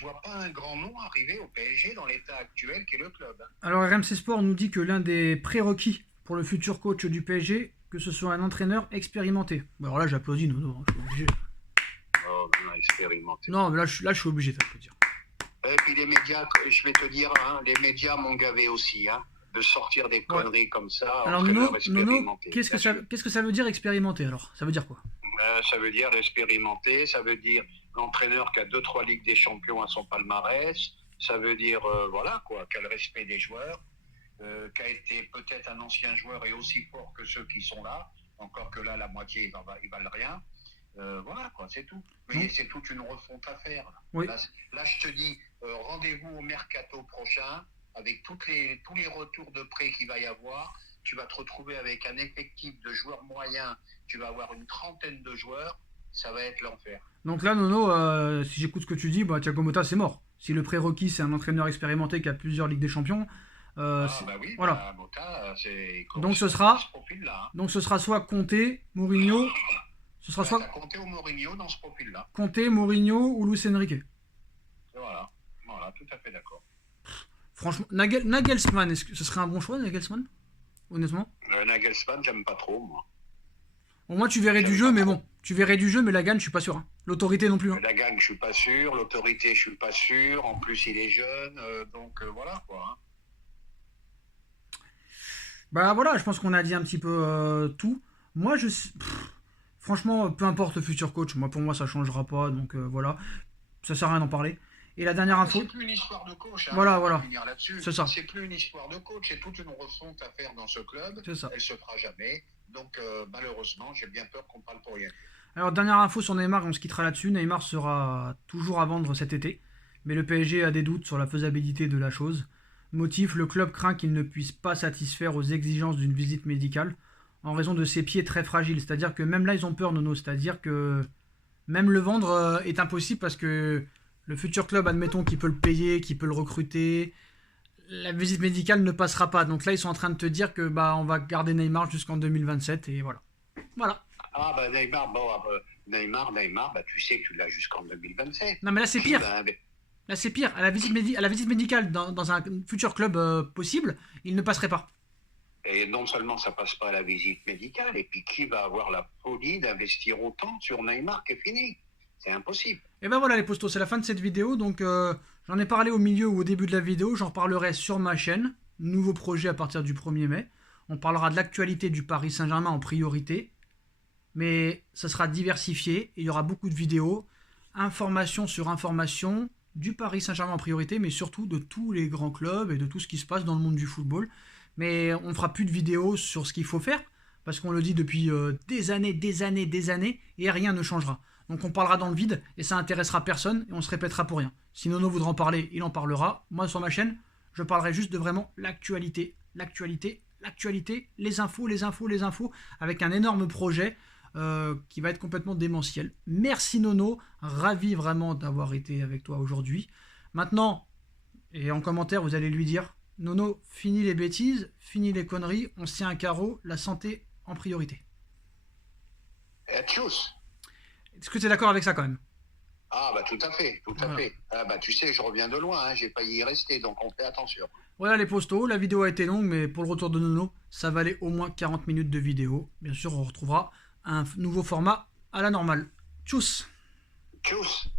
vois pas un grand nom arriver au PSG dans l'état actuel qu'est le club. Hein. Alors RMC Sport nous dit que l'un des prérequis pour le futur coach du PSG, que ce soit un entraîneur expérimenté. Alors là, j'applaudis, non, je suis obligé. Oh, non, expérimenté. Non, mais là, je suis obligé d'applaudir. Et puis les médias, je vais te dire, hein, les médias m'ont gavé aussi, hein, de sortir des conneries comme ça. Alors Nono, qu'est-ce que ça veut dire expérimenté alors? Ça veut dire quoi? Ça veut dire l'expérimenter, ça veut dire l'entraîneur qui a 2-3 Ligues des Champions à son palmarès, ça veut dire, qui a le respect des joueurs, qui a été peut-être un ancien joueur et aussi fort que ceux qui sont là, encore que là, la moitié, ils valent rien. C'est tout. Mais c'est toute une refonte à faire. Là, oui. là je te dis, rendez-vous au mercato prochain, avec tous les retours de prêt qu'il va y avoir. Tu vas te retrouver avec un effectif de joueurs moyens, tu vas avoir une 30aine de joueurs, ça va être l'enfer. Donc là, Nono, si j'écoute ce que tu dis, Thiago Motta, c'est mort. Si le prérequis, c'est un entraîneur expérimenté qui a plusieurs Ligues des Champions, voilà. Motta, donc ce sera soit Conte, Mourinho, ce sera soit Conte ou Mourinho dans ce profil-là. Conte, Mourinho ou Luis Enrique. Voilà, tout à fait d'accord. Franchement, Nagelsmann, est-ce que ce serait un bon choix, Nagelsmann? Honnêtement Nagelsmann, j'aime pas trop, moi. Au moins, tu verrais du jeu, mais bon. Tu verrais du jeu, mais la gagne, je suis pas sûr. Hein. L'autorité non plus. Hein. La gagne, je suis pas sûr. L'autorité, je suis pas sûr. En plus, il est jeune. Donc, voilà, quoi. Hein. Voilà, je pense qu'on a dit un petit peu tout. Moi, franchement, peu importe le futur coach. Pour moi, ça changera pas. Donc, voilà. Ça sert à rien d'en parler. Et la dernière info. C'est plus une histoire de coach. Hein, voilà. C'est ça. C'est plus une histoire de coach. C'est toute une refonte à faire dans ce club. C'est ça. Elle se fera jamais. Donc, malheureusement, j'ai bien peur qu'on parle pour rien. Alors, dernière info sur Neymar, on se quittera là-dessus. Neymar sera toujours à vendre cet été. Mais le PSG a des doutes sur la faisabilité de la chose. Motif, le club craint qu'il ne puisse pas satisfaire aux exigences d'une visite médicale en raison de ses pieds très fragiles. C'est-à-dire que même là, ils ont peur, Nono. C'est-à-dire que même le vendre est impossible parce que le futur club, admettons qu'il peut le payer, qu'il peut le recruter, la visite médicale ne passera pas. Donc là, ils sont en train de te dire que on va garder Neymar jusqu'en 2027 et voilà. Voilà. Ah Neymar, tu sais que tu l'as jusqu'en 2027. Non mais là c'est pire. Là c'est pire. À la visite médicale dans un futur club possible, il ne passerait pas. Et non seulement ça passe pas à la visite médicale, et puis qui va avoir la folie d'investir autant sur Neymar qui est fini? C'est impossible. Et ben voilà les postos, c'est la fin de cette vidéo. Donc j'en ai parlé au milieu ou au début de la vidéo. J'en reparlerai sur ma chaîne. Nouveau projet à partir du 1er mai. On parlera de l'actualité du Paris Saint-Germain en priorité. Mais ça sera diversifié. Il y aura beaucoup de vidéos. Information sur information du Paris Saint-Germain en priorité. Mais surtout de tous les grands clubs et de tout ce qui se passe dans le monde du football. Mais on ne fera plus de vidéos sur ce qu'il faut faire. Parce qu'on le dit depuis des années. Et rien ne changera. Donc on parlera dans le vide et ça intéressera personne et on se répétera pour rien. Si Nono voudra en parler, il en parlera. Moi sur ma chaîne, je parlerai juste de vraiment l'actualité, les infos, avec un énorme projet qui va être complètement démentiel. Merci Nono, ravi vraiment d'avoir été avec toi aujourd'hui. Maintenant, et en commentaire, vous allez lui dire, Nono, fini les bêtises, fini les conneries, on se tient à carreau, la santé en priorité. Tchuss. Est-ce que tu es d'accord avec ça quand même? Ah bah tout à fait, tout à Voilà. fait. Ah bah tu sais, je reviens de loin, hein, j'ai failli y rester, donc on fait attention. Voilà les postos, la vidéo a été longue, mais pour le retour de Nono, ça valait au moins 40 minutes de vidéo. Bien sûr, on retrouvera un nouveau format à la normale. Tchuss! Tchuss.